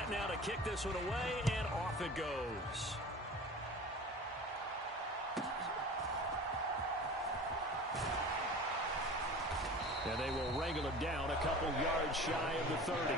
set now to kick this one away, and off it goes. And they will wrangle him down a couple yards shy of the 30.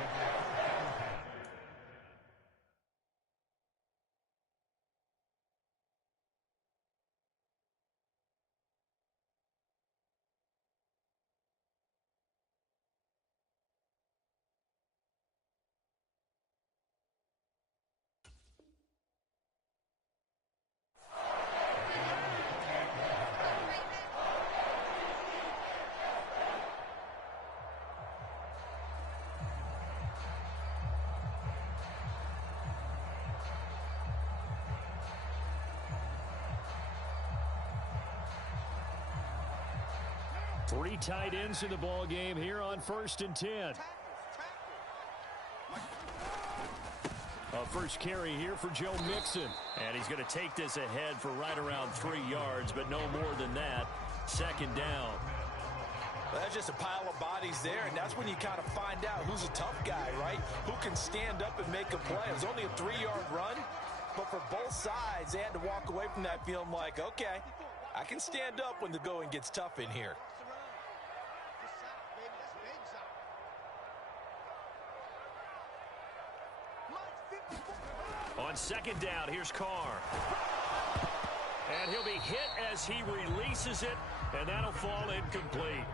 Three tight ends in the ball game here on 1st and 10. A first carry here for Joe Mixon. And he's going to take this ahead for right around 3 yards, but no more than that. 2nd down. Well, that's just a pile of bodies there, and that's when you kind of find out who's a tough guy, right? Who can stand up and make a play. It was only a 3-yard run, but for both sides, they had to walk away from that feeling like, okay, I can stand up when the going gets tough in here. On 2nd down, here's Carr. And he'll be hit as he releases it, and that'll fall incomplete.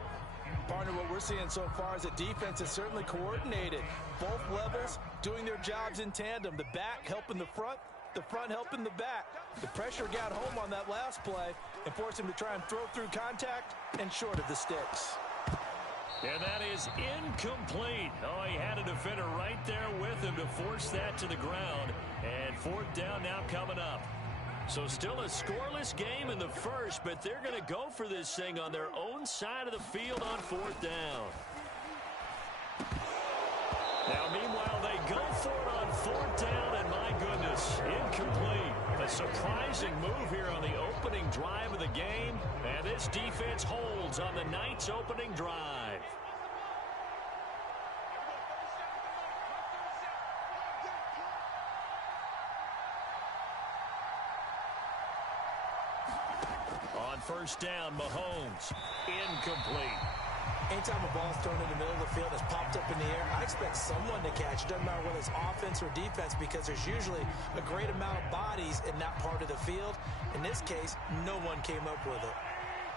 Partner, what we're seeing so far is the defense is certainly coordinated. Both levels doing their jobs in tandem. The back helping the front helping the back. The pressure got home on that last play and forced him to try and throw through contact and short of the sticks. And that is incomplete. Oh, he had a defender right there with him to force that to the ground. And 4th down now coming up. So still a scoreless game in the first, but they're going to go for this thing on their own side of the field on 4th down. Now, meanwhile, they go for it on 4th down, and my goodness, incomplete. A surprising move here on the opening drive of the game, and this defense holds on the night's opening drive. On 1st down, Mahomes, incomplete. Anytime a ball's thrown in the middle of the field, it's popped up in the air, I expect someone to catch it. Doesn't matter whether it's offense or defense, because there's usually a great amount of bodies in that part of the field. In this case, no one came up with it.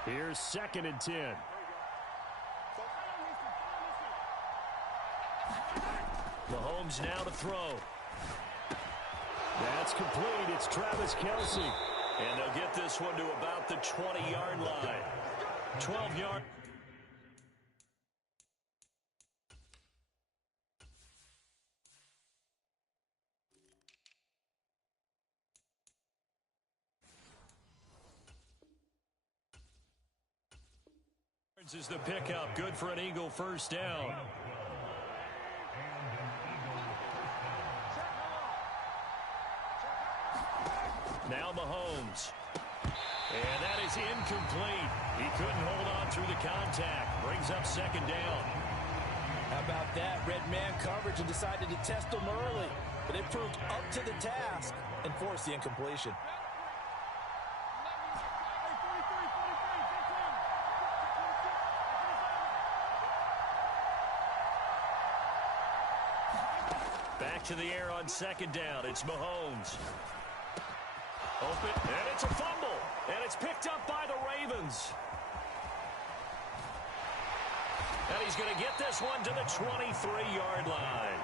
Here's 2nd and 10. Mahomes now to throw. That's complete. It's Travis Kelce. And they'll get this one to about the 20-yard line. 12-yard. Is the pickup good for an Eagle 1st down? Now Mahomes. And that is incomplete. He couldn't hold on through the contact. Brings up 2nd down. How about that? Red man coverage and decided to test him early. But it proved up to the task and forced the incompletion. Back to the air on 2nd down. It's Mahomes. Open, and it's a fumble. And it's picked up by the Ravens. And he's going to get this one to the 23-yard line.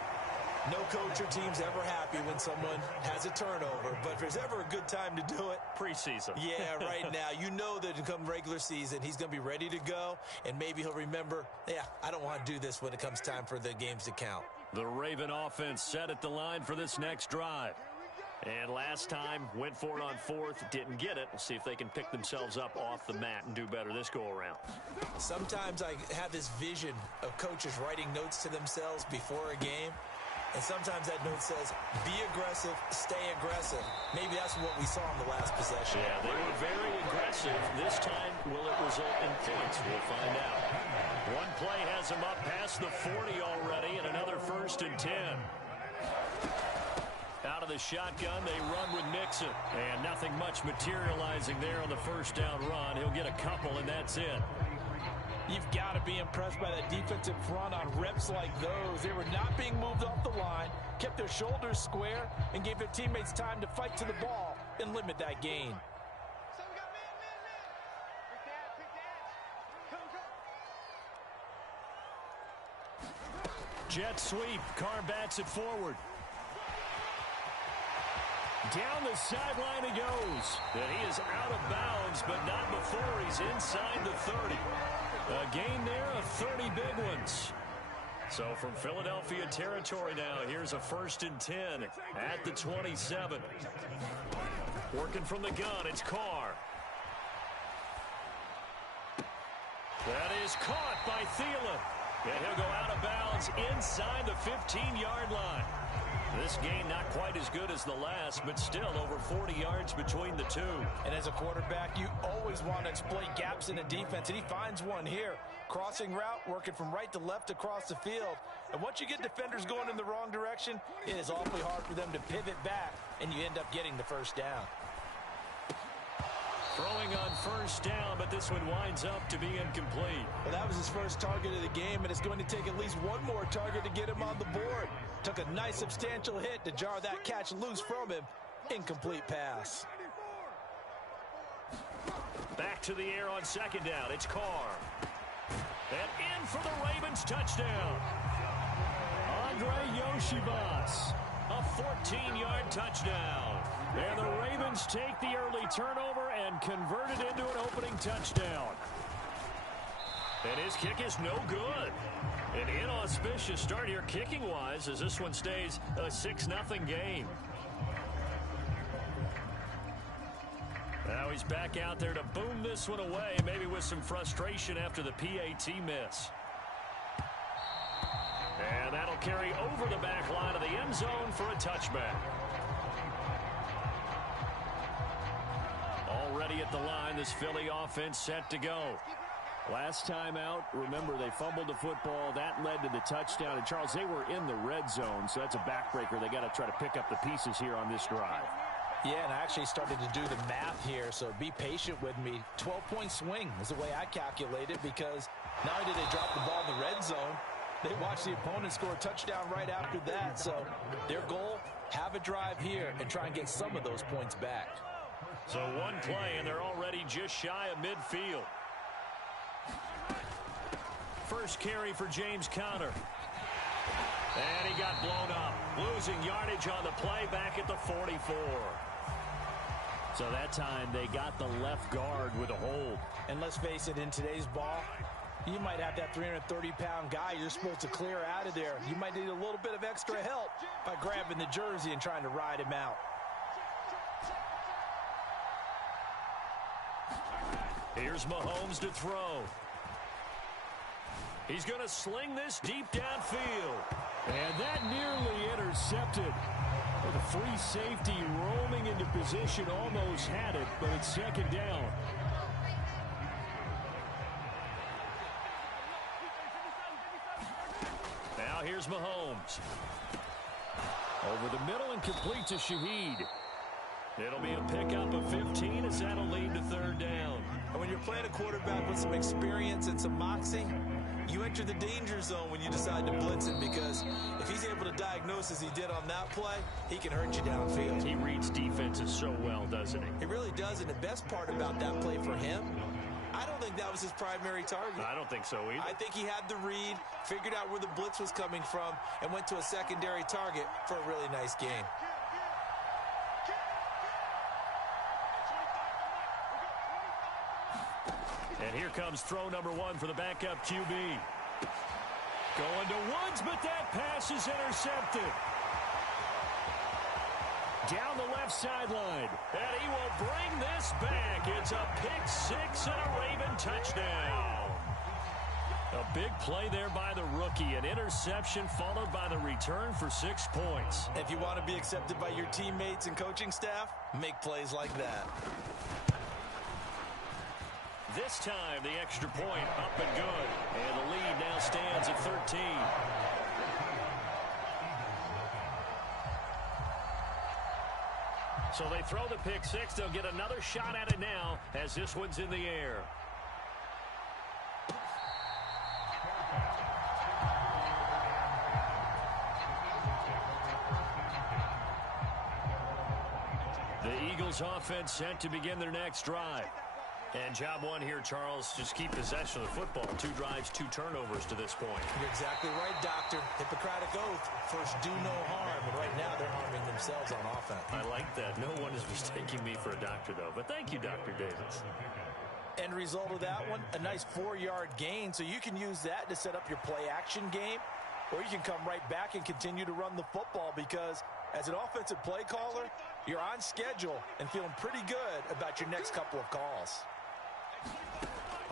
No coach or team's ever happy when someone has a turnover, but if there's ever a good time to do it, preseason. Yeah, right now. You know that come regular season, he's going to be ready to go, and maybe he'll remember, yeah, I don't want to do this when it comes time for the games to count. The Raven offense set at the line for this next drive. And last time, went for it on 4th, didn't get it. We'll see if they can pick themselves up off the mat and do better this go-around. Sometimes I have this vision of coaches writing notes to themselves before a game. And sometimes that note says, be aggressive, stay aggressive. Maybe that's what we saw in the last possession. Yeah, they were very aggressive. This time, will it result in points? We'll find out. One play has them up past the 40 already, and another 1st and 10. of the shotgun. They run with Mixon. And nothing much materializing there on the first down run. He'll get a couple, and that's it. You've got to be impressed by that defensive front on reps like those. They were not being moved off the line, kept their shoulders square, and gave their teammates time to fight to the ball and limit that gain. Jet sweep. Carr bats it forward. Down the sideline he goes. And he is out of bounds, but not before he's inside the 30. A gain there of 30 big ones. So from Philadelphia territory now, here's a 1st and 10 at the 27. Working from the gun, it's Carr. That is caught by Thielen. And he'll go out of bounds inside the 15-yard line. This gain not quite as good as the last, but still over 40 yards between the two. And as a quarterback, you always want to exploit gaps in a defense, and he finds one here. Crossing route, working from right to left across the field. And once you get defenders going in the wrong direction, it is awfully hard for them to pivot back, and you end up getting the first down. Throwing on first down, but this one winds up to be incomplete. Well, that was his first target of the game, and it's going to take at least one more target to get him on the board. Took a nice substantial hit to jar that catch loose from him. Incomplete pass. Back to the air on second down. It's Carr. And in for the Ravens touchdown. Andre Yoshibas. A 14-yard touchdown. And the Ravens take the early turnover and convert it into an opening touchdown. And his kick is no good. An inauspicious start here kicking-wise as this one stays a 6-0 game. Now he's back out there to boom this one away, maybe with some frustration after the PAT miss. And that'll carry over the back line of the end zone for a touchback. Already at the line, this Philly offense set to go. Last time out, remember, they fumbled the football. That led to the touchdown. And, Charles, they were in the red zone, so that's a backbreaker. They got to try to pick up the pieces here on this drive. Yeah, and I actually started to do the math here, so be patient with me. 12-point swing is the way I calculate it, because not only did they drop the ball in the red zone, they watched the opponent score a touchdown right after that. So their goal, have a drive here and try and get some of those points back. So one play, and they're already just shy of midfield. First carry for James Conner. And he got blown up. Losing yardage on the play back at the 44. So that time they got the left guard with a hold. And let's face it, in today's ball, you might have that 330-pound guy you're supposed to clear out of there. You might need a little bit of extra help by grabbing the jersey and trying to ride him out. Here's Mahomes to throw. He's going to sling this deep downfield. And that nearly intercepted. With a free safety roaming into position, almost had it, but it's second down. Now here's Mahomes. Over the middle and complete to Shaheed. It'll be a pickup of 15 as that'll lead to third down. And when you're playing a quarterback with some experience and some moxie, you enter the danger zone when you decide to blitz him, because if he's able to diagnose as he did on that play, he can hurt you downfield. He reads defenses so well, doesn't he? He really does, and the best part about that play for him, I don't think that was his primary target. I don't think so either. I think he had the read, figured out where the blitz was coming from, and went to a secondary target for a really nice gain. And here comes throw number one for the backup QB. Going to Woods, but that pass is intercepted. Down the left sideline. And he will bring this back. It's a pick six and a Raven touchdown. A big play there by the rookie. An interception followed by the return for 6 points. If you want to be accepted by your teammates and coaching staff, make plays like that. This time, the extra point up and good. And the lead now stands at 13. So they throw the pick six. They'll get another shot at it now as this one's in the air. The Eagles offense set to begin their next drive. And job one here, Charles, just keep possession of the football. 2 drives, 2 turnovers to this point. You're exactly right, Doctor. Hippocratic oath. First, do no harm. And right now, they're harming themselves on offense. I like that. No one is mistaking me for a doctor, though. But thank you, Dr. Davis. End result of that one, a nice 4-yard gain. So you can use that to set up your play-action game. Or you can come right back and continue to run the football because as an offensive play caller, you're on schedule and feeling pretty good about your next couple of calls.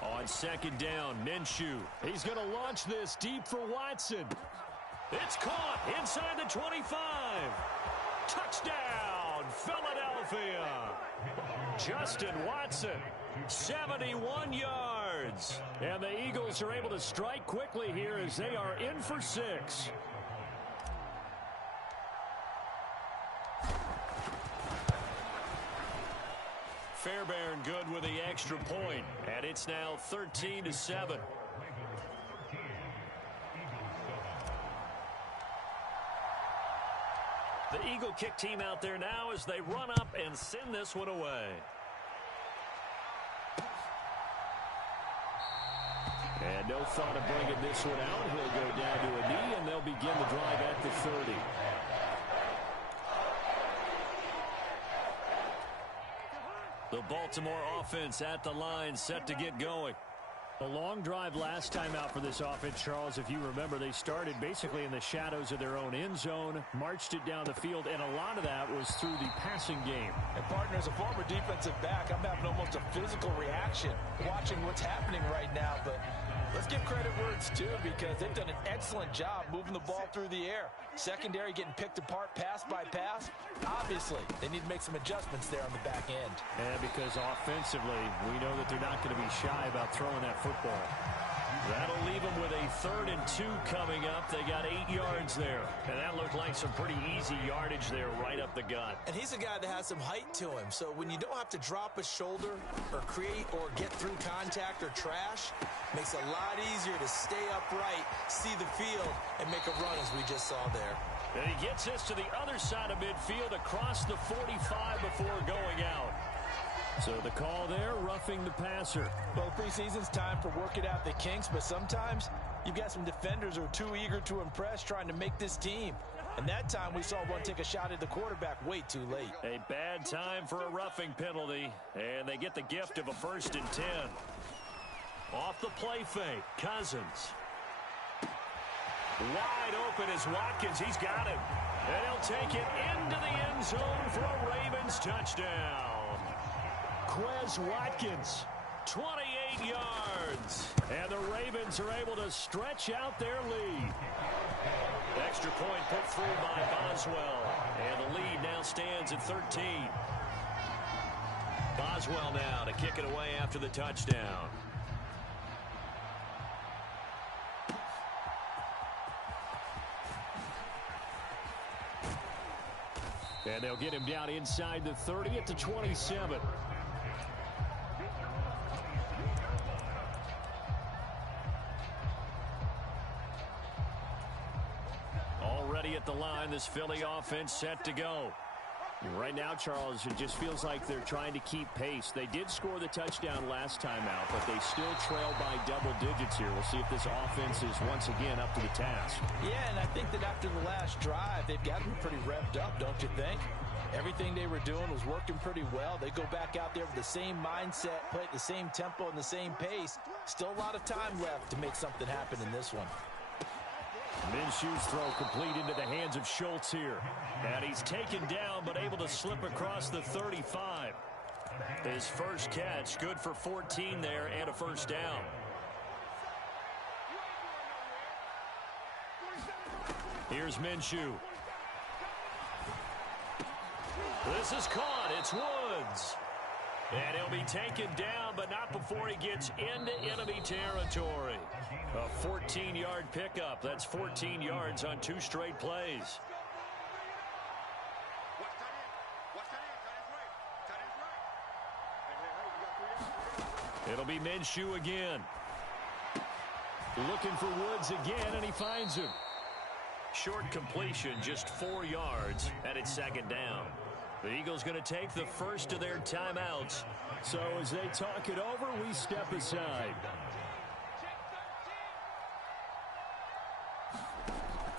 On second down, Minshew. He's going to launch this deep for Watson. It's caught inside the 25. Touchdown, Philadelphia. Justin Watson, 71 yards. And the Eagles are able to strike quickly here as they are in for 6. Fairbairn good with the extra point, and it's now 13-7. The Eagle kick team out there now as they run up and send this one away. And no thought of bringing this one out. He'll go down to a knee, and they'll begin the drive at the 30. The Baltimore offense at the line, set to get going. A long drive last time out for this offense, Charles. If you remember, they started basically in the shadows of their own end zone, marched it down the field, and a lot of that was through the passing game. And, partner, as a former defensive back, I'm having almost a physical reaction watching what's happening right now. But let's give credit where it's due because they've done an excellent job moving the ball through the air. Secondary getting picked apart pass by pass. Obviously, they need to make some adjustments there on the back end. Yeah, because offensively, we know that they're not going to be shy about throwing that football. That'll leave them with a 3rd and 2 coming up. They got 8 yards there. And that looked like some pretty easy yardage there right up the gut. And he's a guy that has some height to him. So when you don't have to drop a shoulder or create or get through contact or trash, makes it a lot easier to stay upright, see the field, and make a run as we just saw there. And he gets this to the other side of midfield across the 45 before going out. So the call there, roughing the passer. Well, preseason's time for working out the kinks, but sometimes you've got some defenders who are too eager to impress trying to make this team. And that time we saw one take a shot at the quarterback way too late. A bad time for a roughing penalty, and they get the gift of a 1st and 10. Off the play fake, Cousins. Wide open is Watkins. He's got him. And he'll take it into the end zone for a Ravens touchdown. Quez Watkins, 28 yards. and the Ravens are able to stretch out their lead. Extra point put through by Boswell, and the lead now stands at 13. Boswell now to kick it away after the touchdown. And they'll get him down inside the 30 at the 27. Already at the line, this Philly offense set to go. Right now, Charles, it just feels like they're trying to keep pace. They did score the touchdown last time out, but they still trail by double digits here. We'll see if this offense is once again up to the task. Yeah, and I think that after the last drive, they've got to be pretty revved up, don't you think? Everything they were doing was working pretty well. They go back out there with the same mindset, play at the same tempo and the same pace. Still a lot of time left to make something happen in this one. Minshew's throw complete into the hands of Schultz here. And he's taken down but able to slip across the 35. His first catch, good for 14 there and a first down. Here's Minshew. This is caught. It's Woods. And he'll be taken down, but not before he gets into enemy territory. A 14-yard pickup. That's 14 yards on 2 straight plays. It'll be Minshew again. Looking for Woods again, and he finds him. Short completion, just 4 yards, and it's second down. The Eagles going to take the first of their timeouts. So as they talk it over, we step aside.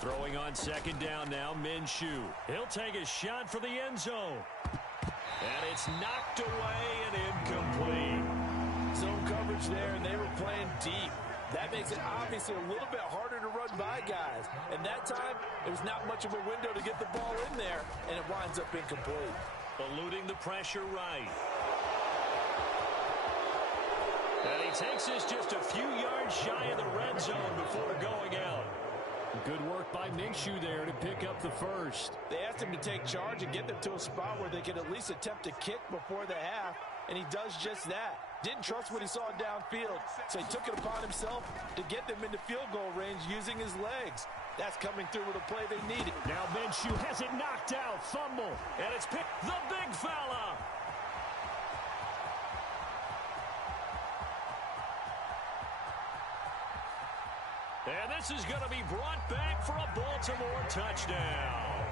Throwing on second down now, Minshew. He'll take a shot for the end zone. And it's knocked away and incomplete. Zone coverage there, and they were playing deep. That makes it obviously a little bit harder to run by guys. And that time, it was not much of a window to get the ball in there, and it winds up incomplete. Eluding the pressure right. And he takes this just a few yards shy of the red zone before going out. Good work by Minshew there to pick up the first. They asked him to take charge and get them to a spot where they could at least attempt a kick before the half, and he does just that. Didn't trust what he saw downfield, so he took it upon himself to get them into field goal range using his legs. That's coming through with a play they needed. Now Minshew has it knocked out, fumble, and it's picked. The big fella. And this is going to be brought back for a Baltimore touchdown.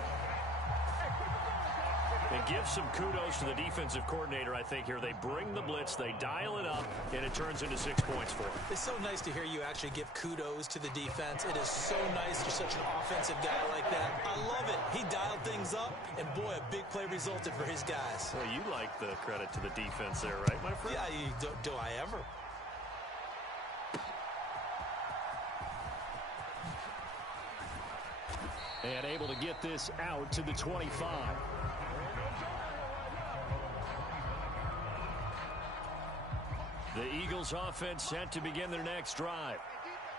It gives some kudos to the defensive coordinator, I think, here. They bring the blitz, they dial it up, and it turns into 6 points for them. It's so nice to hear you actually give kudos to the defense. It is so nice you're such an offensive guy like that. I love it. He dialed things up, and boy, a big play resulted for his guys. Well, you like the credit to the defense there, right, my friend? Yeah, do I ever? And able to get this out to the 25. The Eagles offense set to begin their next drive.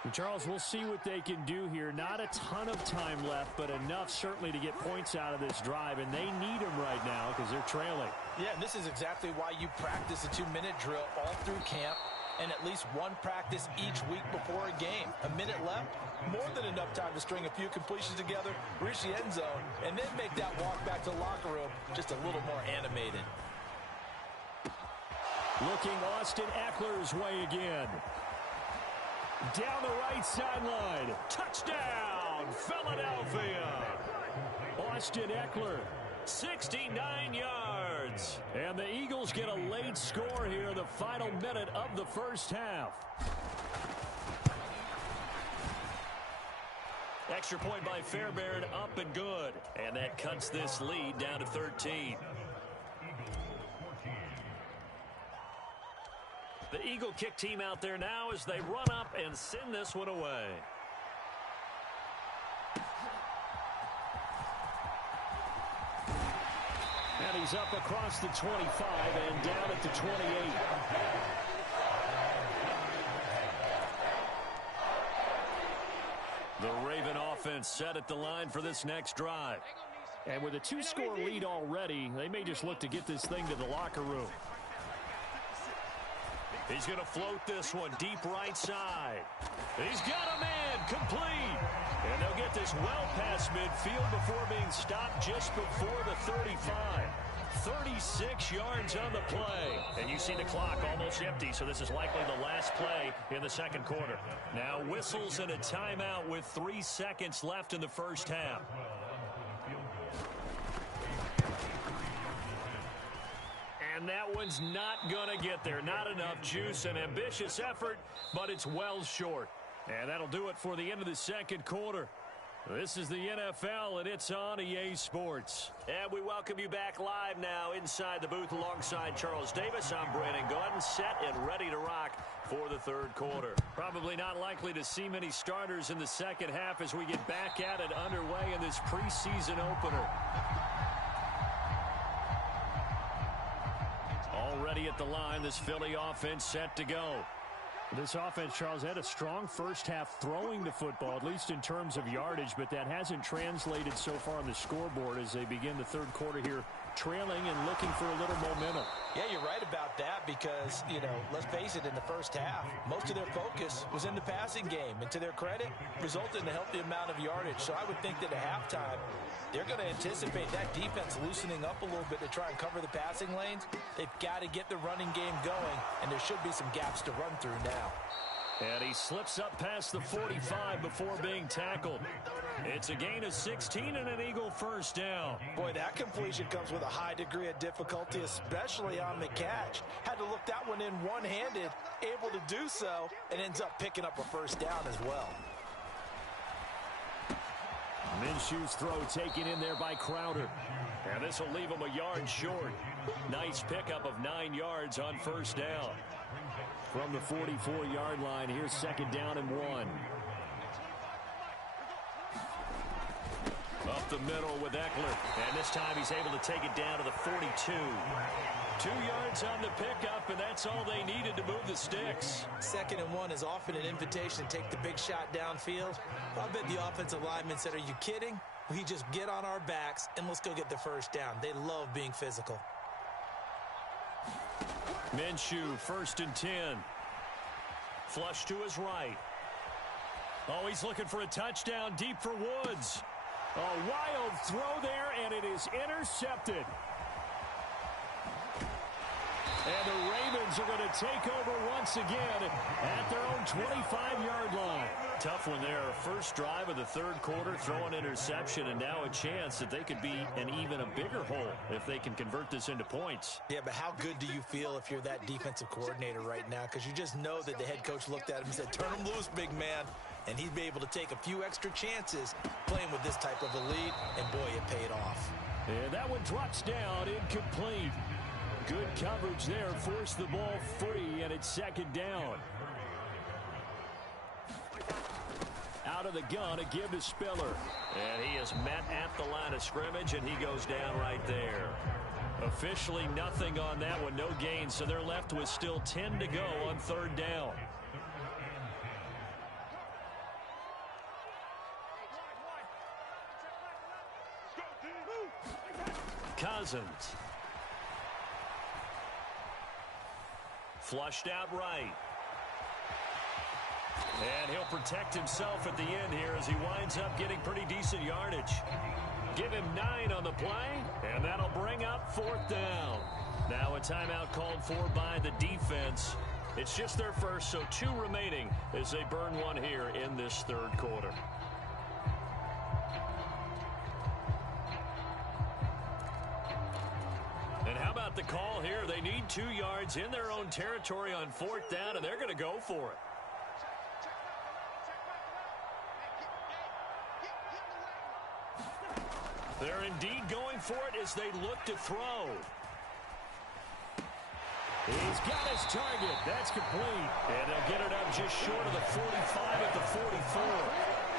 And Charles, we'll see what they can do here. Not a ton of time left, but enough certainly to get points out of this drive. And they need them right now because they're trailing. Yeah, and this is exactly why you practice a 2-minute drill all through camp and at least one practice each week before a game. A minute left, more than enough time to string a few completions together, reach the end zone, and then make that walk back to the locker room just a little more animated. Looking Austin Eckler's way again. Down the right sideline. Touchdown, Philadelphia. Austin Eckler, 69 yards. And the Eagles get a late score here in the final minute of the first half. Extra point by Fairbairn, up and good. And that cuts this lead down to 13. The Eagle kick team out there now as they run up and send this one away. And he's up across the 25 and down at the 28. The Raven offense set at the line for this next drive. And with a 2-score lead already, they may just look to get this thing to the locker room. He's going to float this one deep right side. He's got a man complete. And they'll get this well past midfield before being stopped just before the 35. 36 yards on the play. And you see the clock almost empty, so this is likely the last play in the second quarter. Now whistles and a timeout with 3 seconds left in the first half. And that one's not going to get there. Not enough juice. An ambitious effort, but it's well short. And that'll do it for the end of the second quarter. This is the NFL, and it's on EA Sports. And we welcome you back live now inside the booth alongside Charles Davis. I'm Brandon Gaudin, set and ready to rock for the third quarter. Probably not likely to see many starters in the second half as we get back at it underway in this preseason opener. Already at the line, this Philly offense set to go. This offense, Charles, had a strong first half throwing the football, at least in terms of yardage, but that hasn't translated so far on the scoreboard as they begin the third quarter here, trailing and looking for a little momentum. Yeah, you're right about that because, you know, let's face it, in the first half, most of their focus was in the passing game. And to their credit, resulted in a healthy amount of yardage. So I would think that at halftime, they're going to anticipate that defense loosening up a little bit to try and cover the passing lanes. They've got to get the running game going, and there should be some gaps to run through now. And he slips up past the 45 before being tackled. It's a gain of 16 and an Eagle first down. Boy, that completion comes with a high degree of difficulty, especially on the catch. Had to look that one in one-handed, able to do so, and ends up picking up a first down as well. Minshew's throw taken in there by Crowder. And this will leave him a yard short. Nice pickup of 9 yards on first down. From the 44-yard line, here's second down and 1. Up the middle with Eckler. And this time he's able to take it down to the 42. 2 yards on the pickup, and that's all they needed to move the sticks. Second and 1 is often an invitation to take the big shot downfield. I bet the offensive lineman said, are you kidding? We just get on our backs and let's go get the first down. They love being physical. Minshew, first and 10. Flush to his right. Oh, he's looking for a touchdown deep for Woods. A wild throw there, and it is intercepted. And the Ravens are going to take over once again at their own 25-yard line. Tough one there. First drive of the third quarter, throw an interception, and now a chance that they could be in even a bigger hole if they can convert this into points. Yeah, but how good do you feel if you're that defensive coordinator right now? Because you just know that the head coach looked at him and said, turn him loose, big man. And he'd be able to take a few extra chances playing with this type of a lead, and boy, it paid off. And that one drops down, incomplete. Good coverage there, forced the ball free, and it's second down. Out of the gun, a give to Spiller. And he is met at the line of scrimmage, and he goes down right there. Officially nothing on that one, no gain, so they're left with still 10 to go on third down. Cousins. Flushed out right. And he'll protect himself at the end here as he winds up getting pretty decent yardage. Give him 9 on the play, and that'll bring up fourth down. Now a timeout called for by the defense. It's just their first, so 2 remaining as they burn one here in this third quarter. And how about the call here? They need 2 yards in their own territory on fourth down, and they're going to go for it. They're indeed going for it as they look to throw. He's got his target. That's complete. And they'll get it up just short of the 45 at the 44.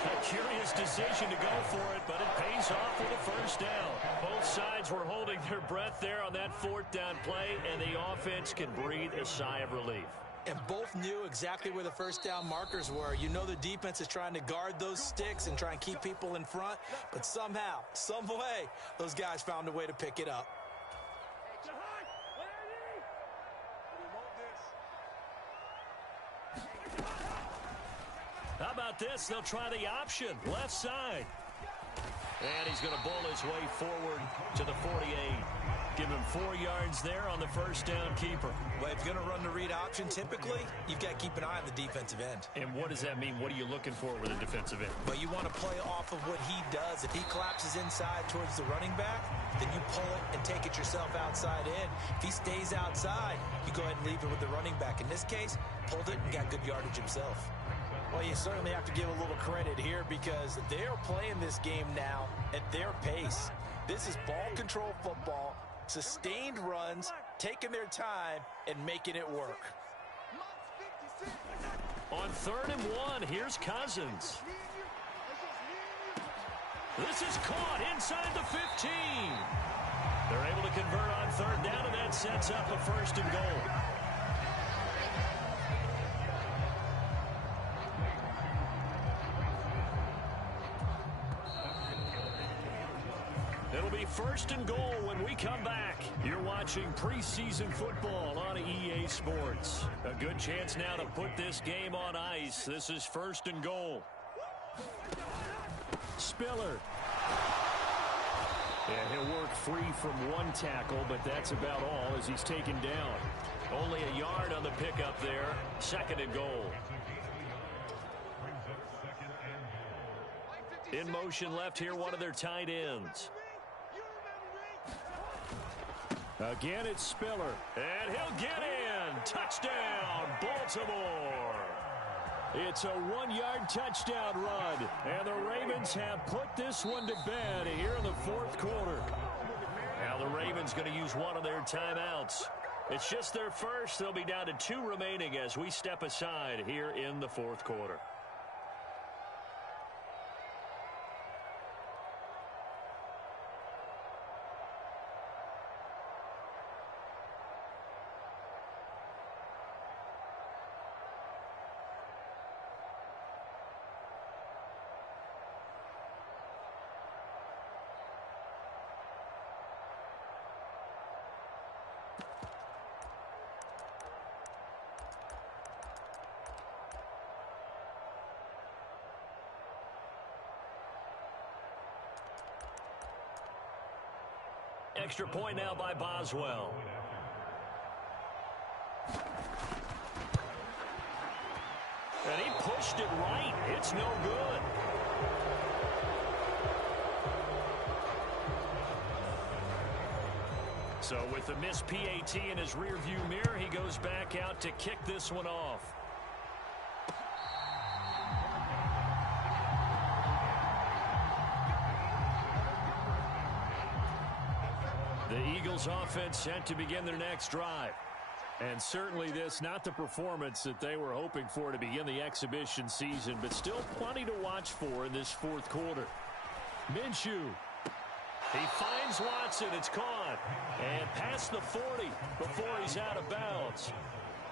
A curious decision to go for it, but it pays off with a first down. Both sides were holding their breath there on that fourth down play, and the offense can breathe a sigh of relief. And both knew exactly where the first down markers were. You know the defense is trying to guard those sticks and try and keep people in front, but somehow, some way, those guys found a way to pick it up. How about this? They'll try the option, left side. And he's going to bowl his way forward to the 48. Give him 4 yards there on the first down keeper. Well, if you're going to run the read option, typically, you've got to keep an eye on the defensive end. And what does that mean? What are you looking for with a defensive end? But you want to play off of what he does. If he collapses inside towards the running back, then you pull it and take it yourself outside in. If he stays outside, you go ahead and leave it with the running back. In this case, pulled it and got good yardage himself. Well, you certainly have to give a little credit here because they're playing this game now at their pace. This is ball control football, sustained runs, taking their time, and making it work. On 3rd and 1, here's Cousins. This is caught inside the 15. They're able to convert on 3rd down, and that sets up a 1st and goal. It'll be 1st and goal when we come back. You're watching preseason football on EA Sports. A good chance now to put this game on ice. This is 1st and goal. Spiller. Yeah, he'll work free from one tackle, but that's about all as he's taken down. Only a yard on the pickup there. 2nd and goal. In motion left here, one of their tight ends. Again, it's Spiller. And he'll get in. Touchdown, Baltimore. It's a 1-yard touchdown run. And the Ravens have put this one to bed here in the 4th quarter. Now the Ravens going to use one of their timeouts. It's just their first. They'll be down to 2 remaining as we step aside here in the 4th quarter. Extra point now by Boswell. And he pushed it right. It's no good. So with the missed PAT in his rearview mirror, he goes back out to kick this one off. The Eagles offense set to begin their next drive. And certainly this, not the performance that they were hoping for to begin the exhibition season, but still plenty to watch for in this 4th quarter. Minshew. He finds Watson. It's caught. And past the 40 before he's out of bounds.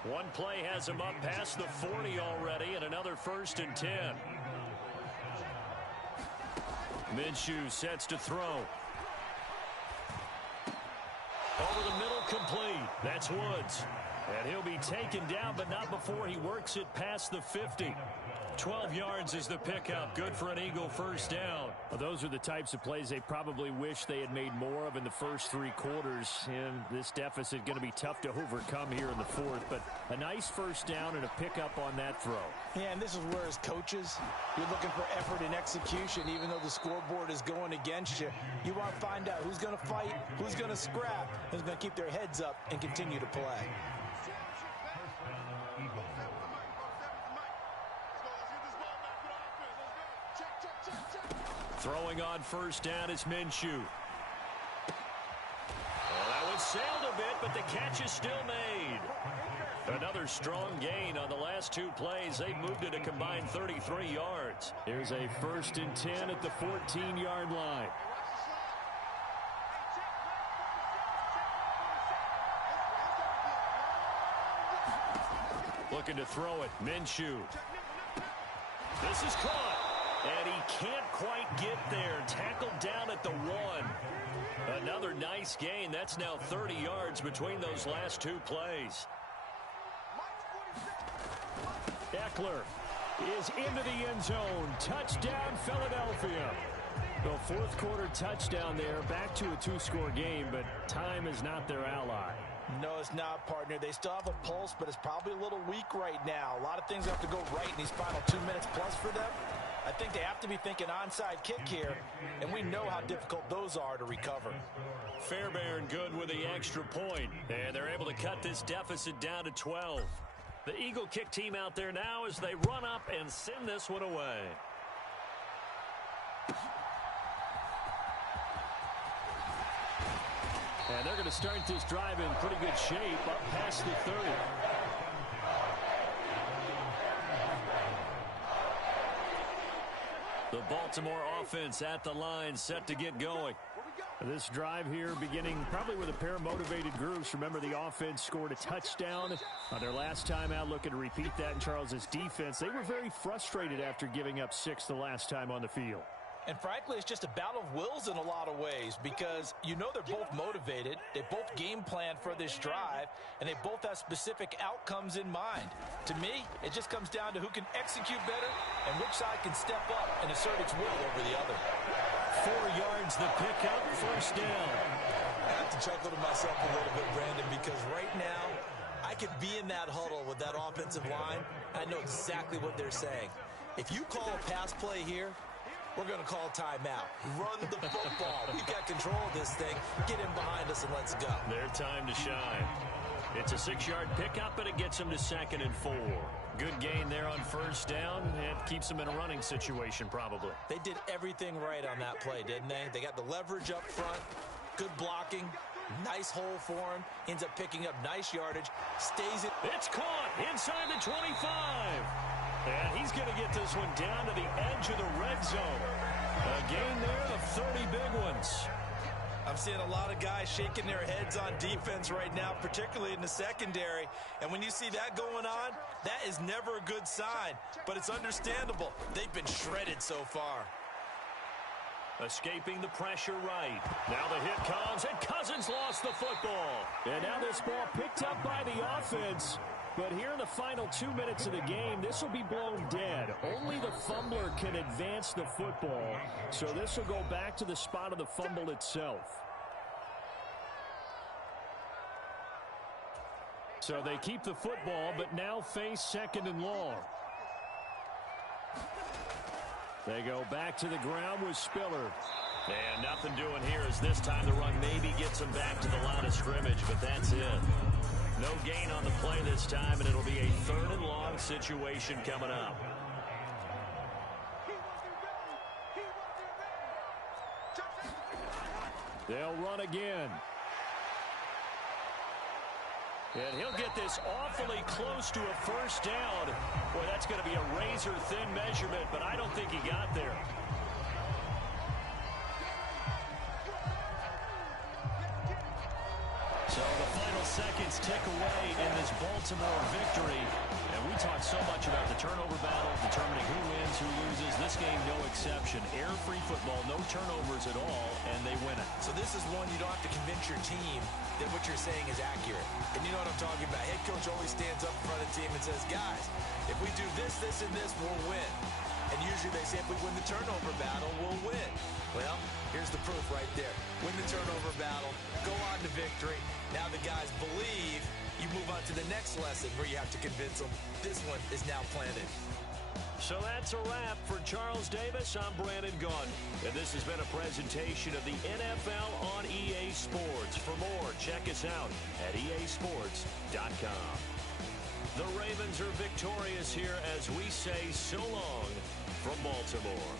One play has him up past the 40 already, and another 1st and 10. Minshew sets to throw. Over the middle, complete. That's Woods. And he'll be taken down, but not before he works it past the 50. 12 yards is the pickup. Good for an Eagle 1st down. Well, those are the types of plays they probably wish they had made more of in the first 3 quarters. And this deficit going to be tough to overcome here in the 4th. But a nice 1st down and a pickup on that throw. Yeah, and this is where as coaches, you're looking for effort and execution. Even though the scoreboard is going against you, you want to find out who's going to fight, who's going to scrap, who's going to keep their heads up and continue to play. Throwing on 1st down is Minshew. Well, that one sailed a bit, but the catch is still made. Another strong gain on the last 2 plays. They've moved it a combined 33 yards. Here's a 1st and 10 at the 14-yard line. Looking to throw it. Minshew. This is caught. And he can't quite get there. Tackled down at the 1. Another nice gain. That's now 30 yards between those last 2 plays. Eckler is into the end zone. Touchdown, Philadelphia. The 4th quarter touchdown there. Back to a 2-score game, but time is not their ally. No, it's not, partner. They still have a pulse, but it's probably a little weak right now. A lot of things have to go right in these final 2 minutes plus for them. I think they have to be thinking onside kick here, and we know how difficult those are to recover. Fairbairn good with the extra point, and they're able to cut this deficit down to 12. The Eagle kick team out there now as they run up and send this one away. And they're going to start this drive in pretty good shape up past the 30. The Baltimore offense at the line, set to get going. This drive here beginning probably with a pair of motivated groups. Remember, the offense scored a touchdown on their last time out, looking to repeat that in Charles's defense. They were very frustrated after giving up 6 the last time on the field. And frankly, it's just a battle of wills in a lot of ways because you know they're both motivated, they both game plan for this drive, and they both have specific outcomes in mind. To me, it just comes down to who can execute better and which side can step up and assert its will over the other. 4 yards the pickup, first down. I have to chuckle to myself a little bit, Brandon, because right now I could be in that huddle with that offensive line. I know exactly what they're saying. If you call a pass play here, we're going to call timeout. Run the football. We've got control of this thing. Get in behind us and let's go. Their time to shine. It's a 6-yard pickup, but it gets them to 2nd and 4. Good gain there on first down. It keeps them in a running situation, probably. They did everything right on that play, didn't they? They got the leverage up front, good blocking, nice hole for him, ends up picking up nice yardage, stays it. It's caught inside the 25. And he's going to get this one down to the edge of the red zone. A gain there of 30 big ones. I'm seeing a lot of guys shaking their heads on defense right now, particularly in the secondary. And when you see that going on, that is never a good sign. But it's understandable. They've been shredded so far. Escaping the pressure right. Now the hit comes, and Cousins lost the football. And now this ball picked up by the offense. But here in the final 2 minutes of the game, this will be blown dead. Only the fumbler can advance the football. So this will go back to the spot of the fumble itself. So they keep the football, but now face 2nd and long. They go back to the ground with Spiller. And nothing doing here as this time the run maybe gets them back to the line of scrimmage, but that's it. No gain on the play this time, and it'll be a 3rd and long situation coming up. They'll run again. And he'll get this awfully close to a first down. Boy, that's going to be a razor-thin measurement, but I don't think he got there. So the final seconds tick away in this Baltimore victory. And we talk so much about the turnover battle, determining who wins, who loses. This game, no exception. Error-free football, no turnovers at all, and they win it. So this is one you don't have to convince your team that what you're saying is accurate. And you know what I'm talking about. Head coach always stands up in front of the team and says, guys, if we do this, this, and this, we'll win. And usually they say if we win the turnover battle, we'll win. Well, here's the proof right there. Win the turnover battle, go on to victory. Now the guys believe. You move on to the next lesson where you have to convince them. This one is now planted. So that's a wrap for Charles Davis. I'm Brandon Gaudin, and this has been a presentation of the NFL on EA Sports. For more, check us out at easports.com. The Ravens are victorious here as we say so long from Baltimore.